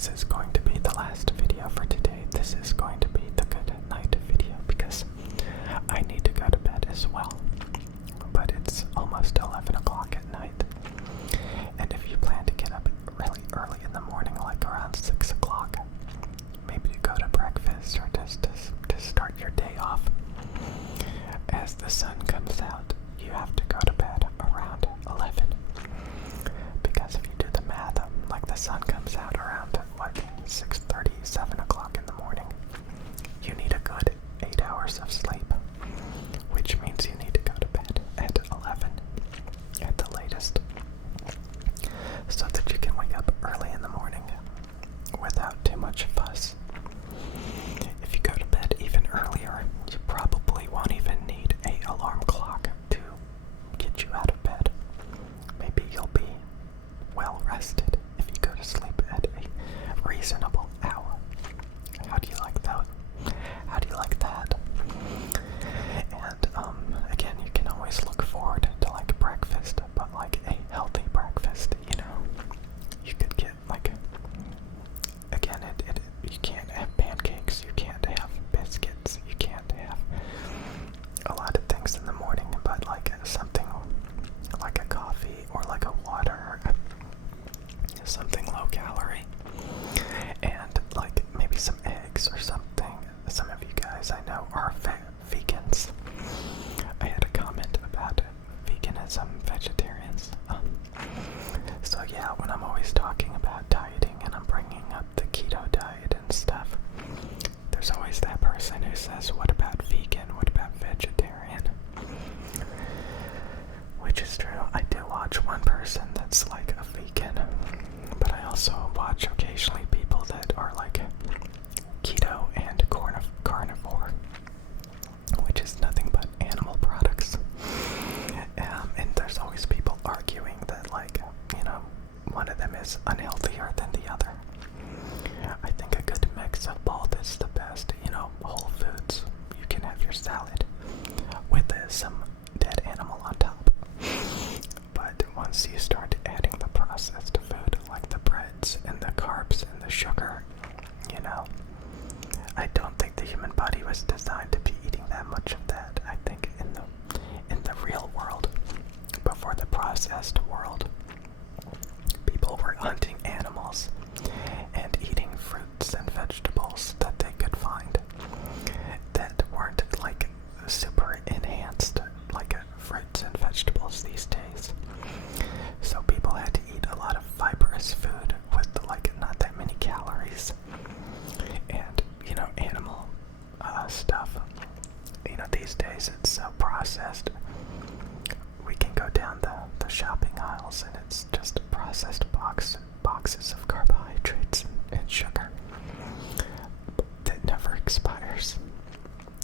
this is going to be the last video for today. This is going to be the good night video because I need to go to bed as well. But it's almost 11 o'clock at night. And if you plan to get up really early in the morning, like around 6 o'clock, maybe to go to breakfast or just to start your day off, as the sun comes out, you have to go to bed around 11. Because if you do the math, like the sun comes out around, 6:30, 7 o'clock in the morning, you need a good 8 hours of sleep, which means you need to go to bed at 11 at the latest, so that you can wake up early in the morning without too much fuss. If you go to bed even earlier, you probably won't even need an alarm clock to get you out of bed. Maybe you'll be well rested if you go to sleep at a reasonable hour. How do you like that? How do you like that? And again, you can always look forward to like breakfast, but like a healthy breakfast, you know. You could get like, again, you can't have pancakes, you can't have biscuits, you can't have a lot of things in the morning, but like something like a coffee or like a water, something low calorie, and like maybe some eggs or something. Some of you guys I know are vegans. I had a comment about veganism, vegetarians. So yeah, when I'm always talking about dieting and I'm bringing up the keto diet and stuff, there's always that person who says, what about vegan? What about vegetarian? Which is true. I do watch one person that's like a vegan, but I also watch occasionally people that are like keto and carnivore, which is nothing but animal products. And there's always people arguing that, like, you know, one of them is unhealthier than the other. I think a good mix of both is the best. You know, whole foods. You can have your salad with some dead animal on top. But once you start adding the processed food, like the breads and the carbs and the sugar, you know, I don't think the human body was designed to be eating that much of that. I think in the real world, before the processed world, people were hunting animals and eating fruits and vegetables that they could find that weren't like super enhanced like fruits and vegetables these days. So people had to eat a lot of fibrous food with like not that many calories, and you know, animal stuff. You know, these days it's so processed. We can go down the shopping aisles and it's just processed boxes of carbohydrates and sugar that never expires.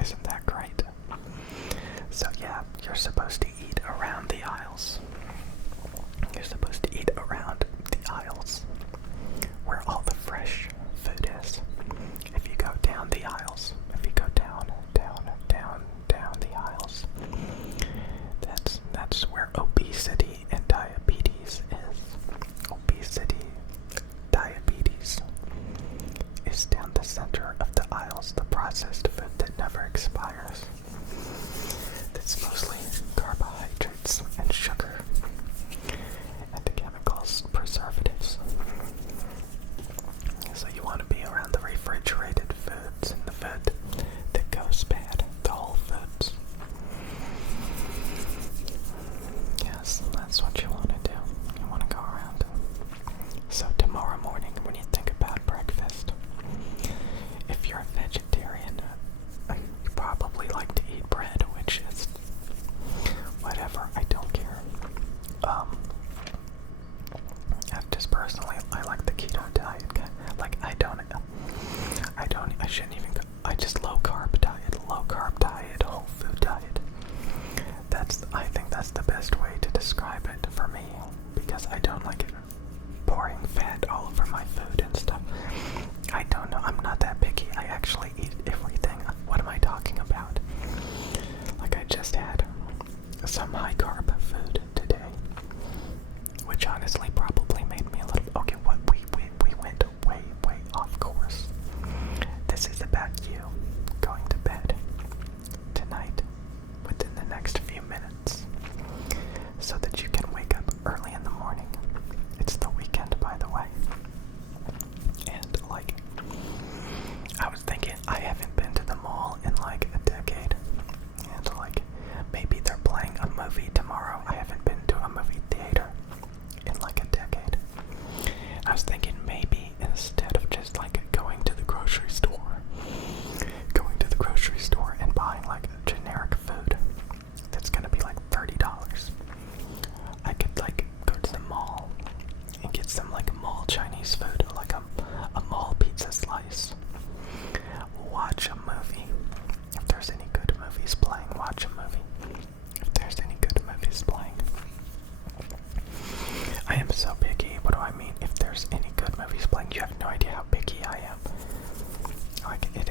Isn't that great? So yeah, you're supposed to eat around the aisles. You're supposed to eat around the aisles where all the fresh food is. If you go down the aisles, if you go down the aisles, that's where obesity and diabetes is. Obesity, diabetes is down the center of the aisles, the processed food that never expires. That's mostly carbohydrates and sugar and chemicals, preservatives. So you want to be around the refrigerated foods and the food that goes bad, the whole foods. Yes, that's what you want to do. You want to go around. So tomorrow morning, when you think about breakfast, if you're a vegetarian, you probably like to eat bread, which is whatever, I don't care. I like the keto diet. Like, I shouldn't even go, I just low carb diet, whole food diet. I think that's the best way to describe it for me, because I don't like it pouring fat all over my food and stuff. I don't know, I'm not that picky. I actually eat everything. What am I talking about? Like, I just had some high carb food today, which honestly probably made me a little, okay, what we went way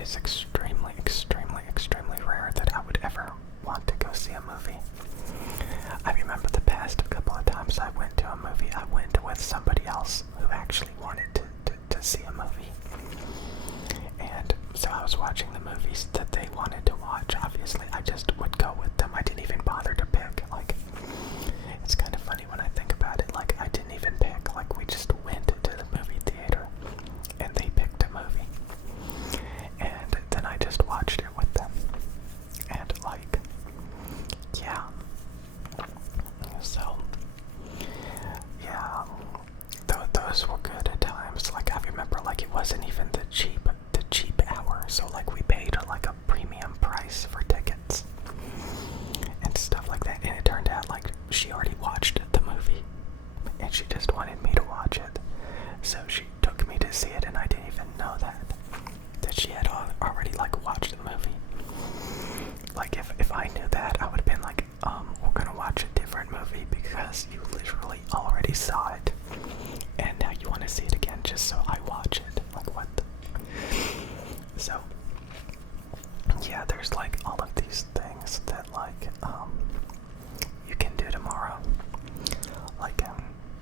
is extremely, extremely, extremely rare that I would ever want to go see a movie. I remember the past couple of times I went to a movie, I went with somebody else who actually wanted to see a movie. And so I was watching the movies that they wanted to watch. Obviously, I just would go with them. I didn't even bother to pick. Like, it's kind of funny when I think about it. Like, I didn't even pick. Like, we just went to the movie theater and they picked a movie. And then I just watched it with them. And, like, yeah. So, yeah. Those were good at times. Like, I remember, like, it wasn't even the cheap hour. So, like, we paid, like, a premium price for tickets and stuff like that. And it turned out, like, she already watched the movie. And she just wanted me to watch it. So she took me to see it, and I didn't even know that she had already, like, watched the movie. Like, if I knew that, I would have been like, we're gonna watch a different movie because you literally already saw it, and now you want to see it again just so I watch it. Like, what the? So, yeah, there's, like, all of these things that, like, you can do tomorrow. Like,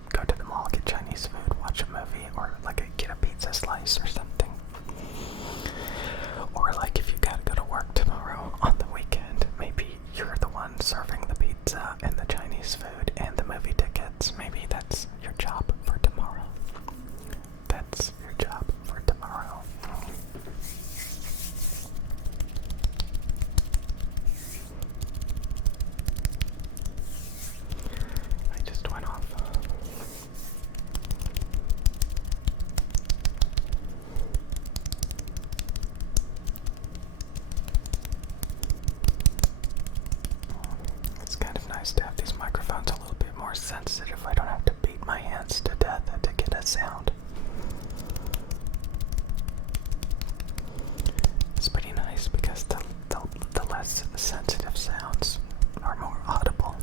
go to the mall, get Chinese food, watch a movie, or, like, get a pizza slice or something. Or, like, if you gotta go to work tomorrow on the weekend, maybe you're the one serving the pizza and the Chinese food and the movie tickets. Maybe that's your job for tomorrow. That's your job for tomorrow. I just went off. It's kind of nice to have these microphones a little bit more sensitive. I don't have to beat my hands to death to get a sound. It's pretty nice because the less sensitive sounds are more audible.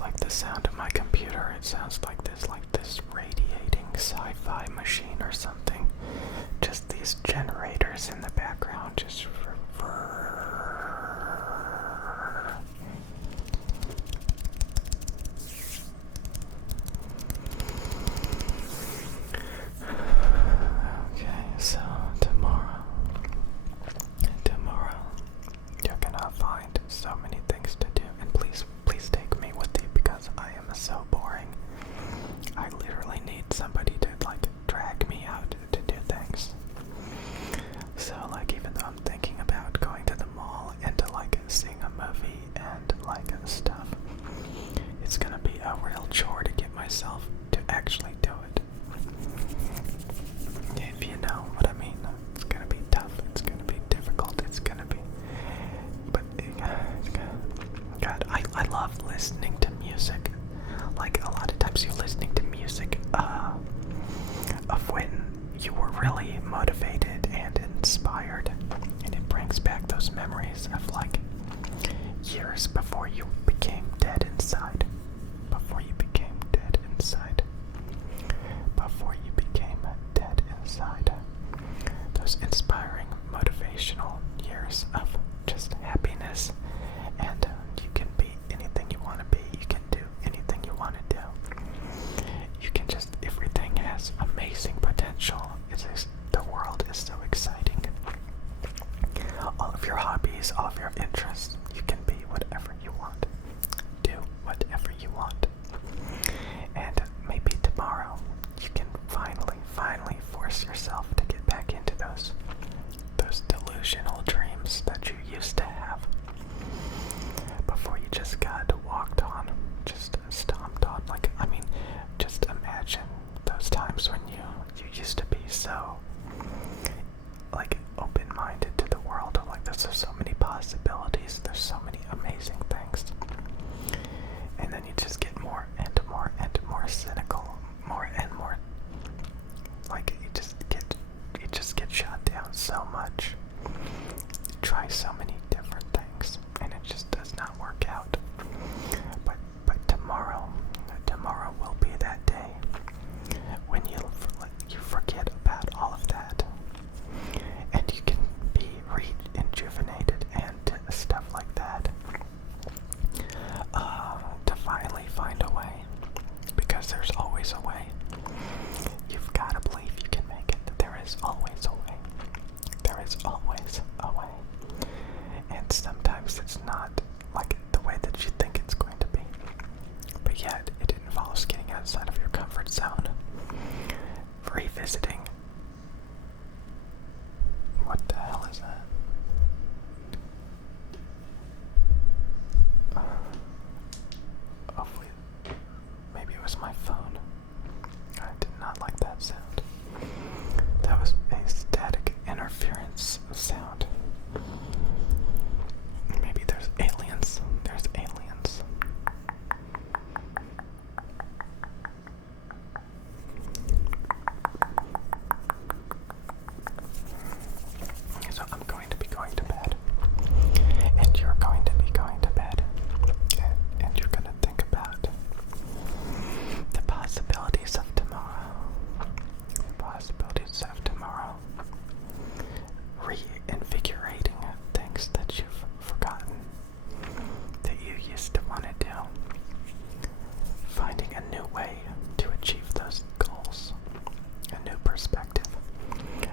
Like the sound of my computer, it sounds like this radiating sci-fi machine or something. Just these generators in the background, just okay, so tomorrow you're gonna find so many things to do, and please take me with you because I am so boring. I literally need somebody to, like, drag me out to do things. So, like, even though I'm thinking about going to the mall and to, like, seeing a movie and, like, stuff, it's gonna be a real chore to get myself to actually do it. If you know what I mean. It's gonna be tough. It's gonna be difficult. It's gonna be... But, God, I love listening to music. Like, a lot of times you're listening to music of when you were really motivated and inspired, and it brings back those memories of, like, years before you became dead inside. Before you became dead inside. Before you became dead inside. Those inspiring, motivational years of just happiness, and you can be anything you want to be. You can do anything you want to do. You can just, everything has amazing potential. The world is so exciting. All of your hobbies, all of your interests, you can be whatever you want. Do whatever you want. And maybe tomorrow you can finally force yourself to get back into those delusional dreams that you used to have before you just got walked on so many possibilities. There's so many amazing things. And then you just get more and more and more cynical, more and more, like you just get shot down so much. You try so many different things and it just does not work out. But tomorrow will be that day when you forget about all of that, and you can be rejuvenated and stuff like that, to finally find a way, because there's always a way. You've got to believe you can make it. There is always a way. There is always a way. And sometimes it's not like the way that you think it's going to be. But yet, it involves getting outside of your comfort zone. Revisiting. What the hell is that? Hopefully, maybe it was my phone. I did not like that sound. That was a static interference sound. Maybe there's aliens. There's aliens. So I'm going to be going to bed. And you're going to be going to bed. And you're going to think about the possibilities of tomorrow. The possibilities of tomorrow. Reinvigorating things that you've forgotten that you used to want to do. Finding a new way to achieve those goals. A new perspective.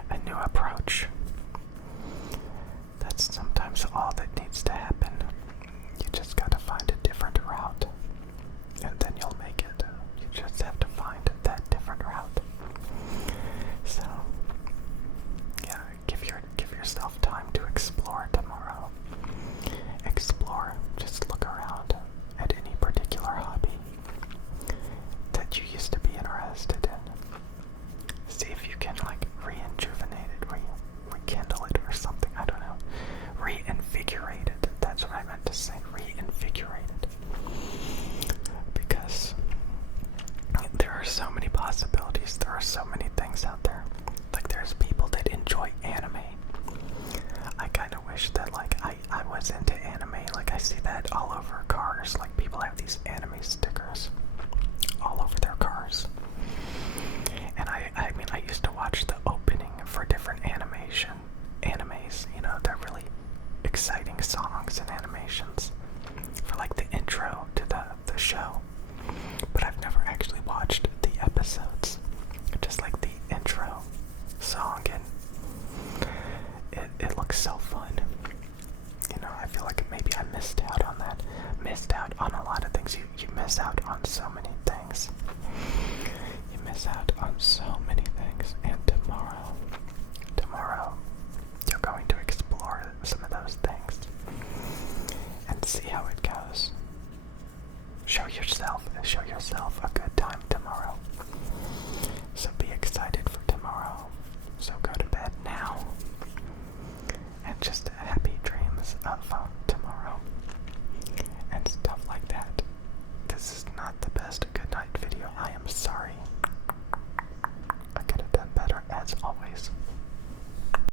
A new approach. That's sometimes all that needs to happen. You just gotta find a different route. And then you'll make it. You just have to find that different route. So, yeah, give yourself time to explore tomorrow. Explore. Just look around at any particular hobby that you used to be interested in. See if you can like rejuvenate it, rekindle it or something. I don't know. Reinvigorate it. That's what I meant to say. Reinvigorate it. Because there are so many possibilities. There are so many things out there. Like there's people that enjoy anime. I kind of wish that like I was into anime. Like I see that all over cars. Like people have these anime stickers all over their cars. And I mean I used to watch the opening for different animes, you know, they're really exciting songs and animations for like the intro to the show. But I've never actually watched the episodes. Just like the intro song, and it looks so fun. You know, I feel like maybe I missed out on that. Missed out on a lot of things. You miss out on so many things. You miss out on so many things. And tomorrow, you're going to explore some of those things and see how it goes. Show yourself a good time tomorrow. So be excited for tomorrow. So go to bed now. And just happy dreams of tomorrow. And stuff like that. This is not the best Goodnight video. I am sorry. I could have done better as always.